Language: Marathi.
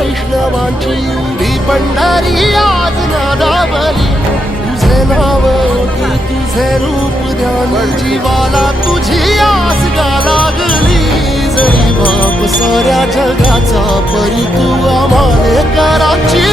वैष्णवांची उभी पंढरी आज नादावली तुझे नाव ओळखी तुझे रूप ध्यानी जीवाला तुझी आस गा लागली जरी बाप साऱ्या जगाचा परी तू आम्हाले कराची